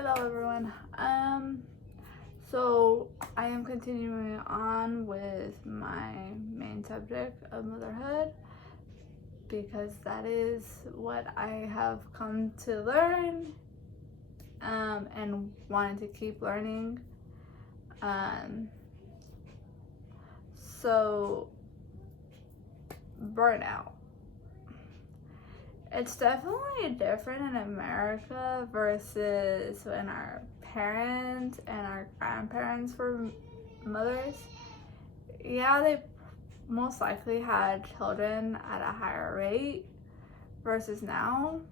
Hello everyone. So I am continuing on with my main subject of motherhood because that is what I have come to learn and wanted to keep learning. So burnout. It's definitely different in America versus when our parents and our grandparents were mothers. Yeah, they most likely had children at a higher rate versus now.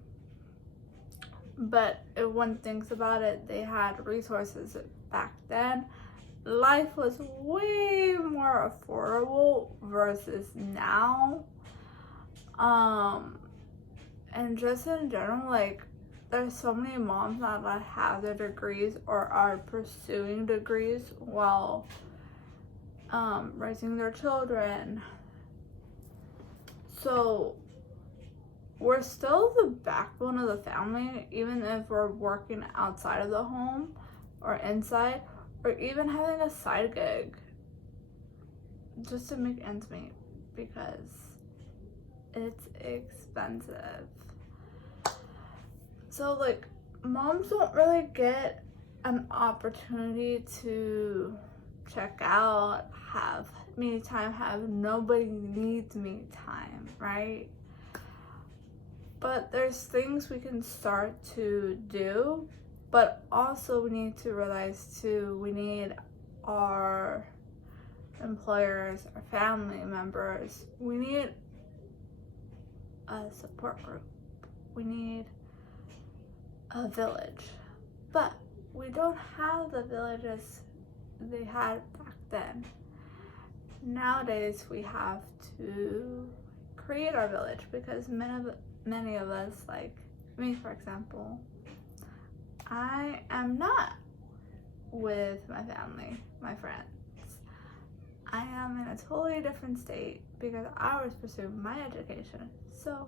But if one thinks about it, they had resources back then. Life was way more affordable versus now. And just in general, like, there's so many moms now that have their degrees or are pursuing degrees while raising their children. So we're still the backbone of the family, even if we're working outside of the home or inside, or even having a side gig just to make ends meet because it's expensive. So like, moms don't really get an opportunity to check out, have me time, have nobody needs me time, right? But there's things we can start to do, but also we need to realize too, we need our employers, our family members, we need a support group, we need a village, but we don't have the villages they had back then. Nowadays we have to create our village because many of us, like me for example, I am not with my family, my friends. I am in a totally different state because I was pursuing my education. So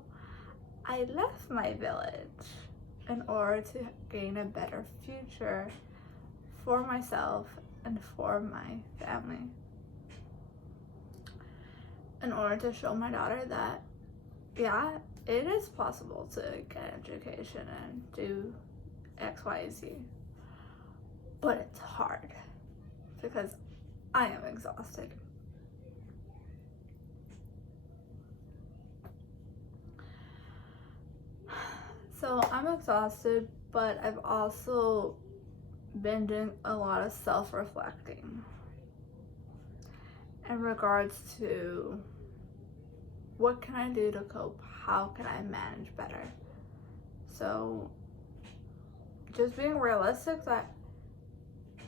I left my village in order to gain a better future for myself and for my family. In order to show my daughter that, yeah, it is possible to get an education and do X, Y, Z. But it's hard because I am exhausted. So I'm exhausted, but I've also been doing a lot of self-reflecting in regards to what can I do to cope? How can I manage better? So just being realistic that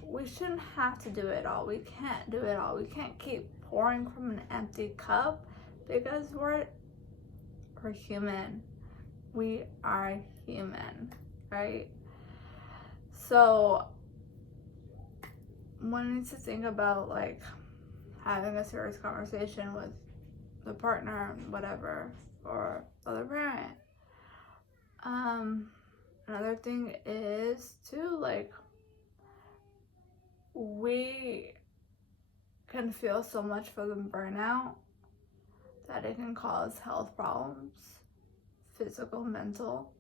we shouldn't have to do it all. We can't do it all. We can't keep pouring from an empty cup because we're human. We are human, right? So one needs to think about like having a serious conversation with the partner, whatever, or other parent. Another thing is too, like, we can feel so much for the burnout that it can cause health problems, physical, mental.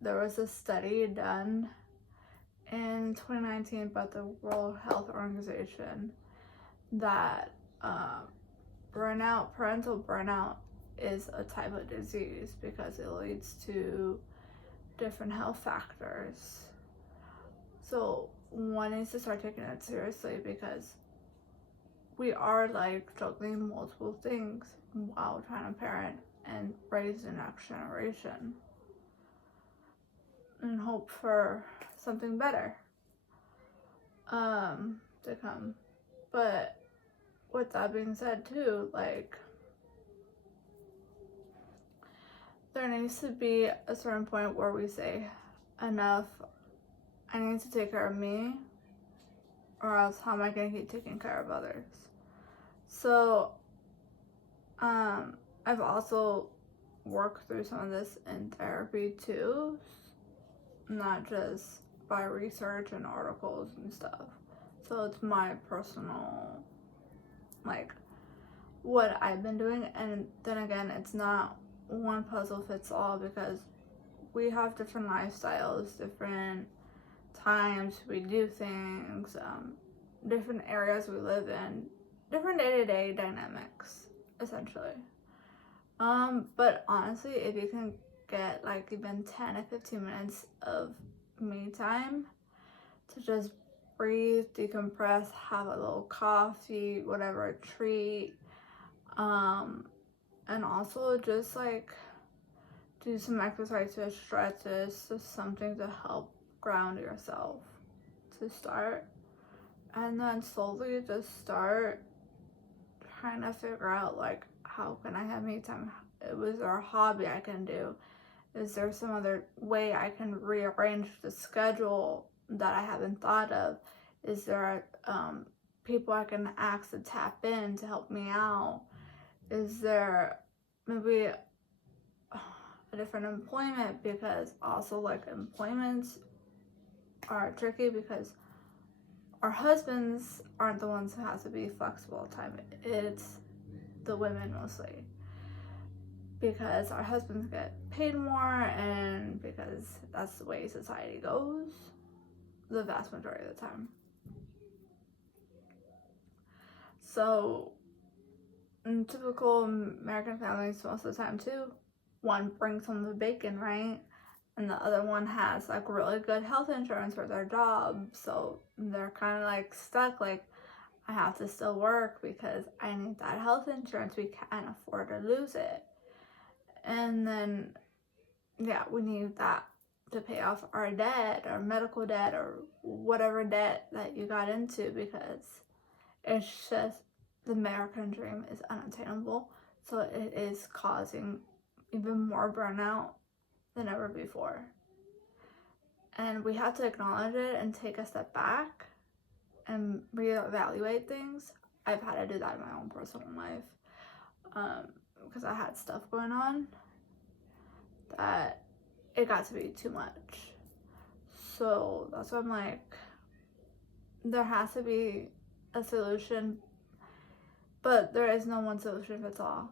There was a study done in 2019 by the World Health Organization that parental burnout is a type of disease because it leads to different health factors. So one needs to start taking it seriously because we are like juggling multiple things while trying to parent and raise the next generation and hope for something better to come. But with that being said too, like, there needs to be a certain point where we say, enough, I need to take care of me, or else how am I going to keep taking care of others? So I've also worked through some of this in therapy too. not just by research and articles and stuff. So it's my personal, like, what I've been doing. And then again, it's not one puzzle fits all, because we have different lifestyles, different times we do things, different areas we live in, different day-to-day dynamics, essentially. But honestly, if you can get like even 10 or 15 minutes of me time to just breathe, decompress, have a little coffee, whatever, a treat, and also just like do some exercises, stretches, just something to help ground yourself to start. And then slowly just start trying to figure out, like, how can I have me time? Was there a hobby I can do? Is there some other way I can rearrange the schedule that I haven't thought of? Is there people I can ask to tap in to help me out? Is there maybe a different employment? Because also, like, employments are tricky because our husbands aren't the ones who have to be flexible all the time. It's the women mostly, because our husbands get paid more, and because that's the way society goes the vast majority of the time. So in typical American families, most of the time too, one brings home the bacon, right? And the other one has like really good health insurance for their job, so they're kind of like stuck, like, I have to still work because I need that health insurance. We can't afford to lose it. And then, yeah, we need that to pay off our debt, our medical debt, or whatever debt that you got into, because it's just, the American dream is unattainable. So it is causing even more burnout than ever before. And we have to acknowledge it and take a step back and reevaluate things. I've had to do that in my own personal life, because I had stuff going on that it got to be too much. So that's why I'm like, there has to be a solution, but there is no one solution fits all.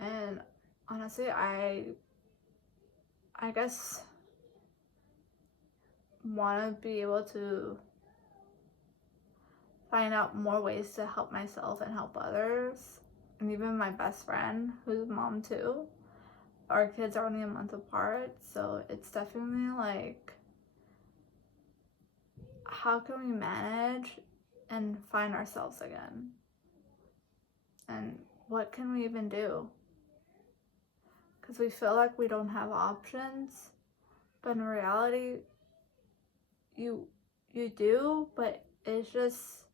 And honestly, I guess want to be able to find out more ways to help myself and help others. And even my best friend, who's a mom too, our kids are only a month apart, so it's definitely like, how can we manage and find ourselves again? And what can we even do? Because we feel like we don't have options, but in reality, you do, but it's just,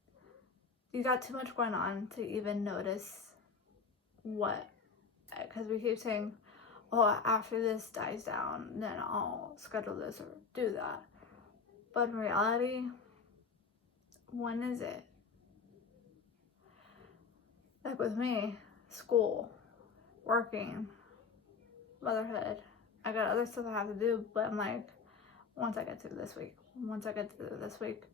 you got too much going on to even notice what, because we keep saying, oh, after this dies down, then I'll schedule this or do that. But in reality, when is it? Like with me, school, working, motherhood, I got other stuff I have to do, but I'm like, once I get through this week,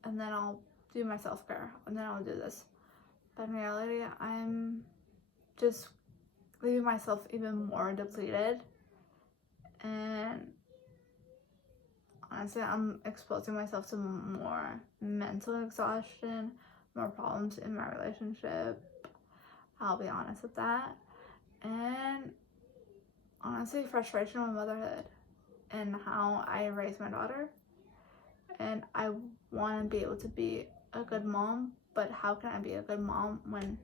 and then I'll do my self-care, and then I'll do this. But in reality, I'm just leaving myself even more depleted, and honestly, I'm exposing myself to more mental exhaustion, more problems in my relationship. I'll be honest with that. And honestly, frustration with motherhood and how I raise my daughter. And I want to be able to be a good mom, but how can I be a good mom when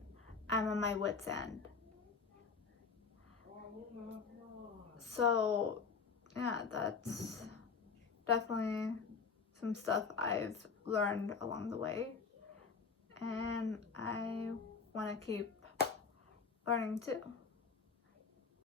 I'm on my wit's end? So yeah, that's definitely some stuff I've learned along the way, and I want to keep learning too.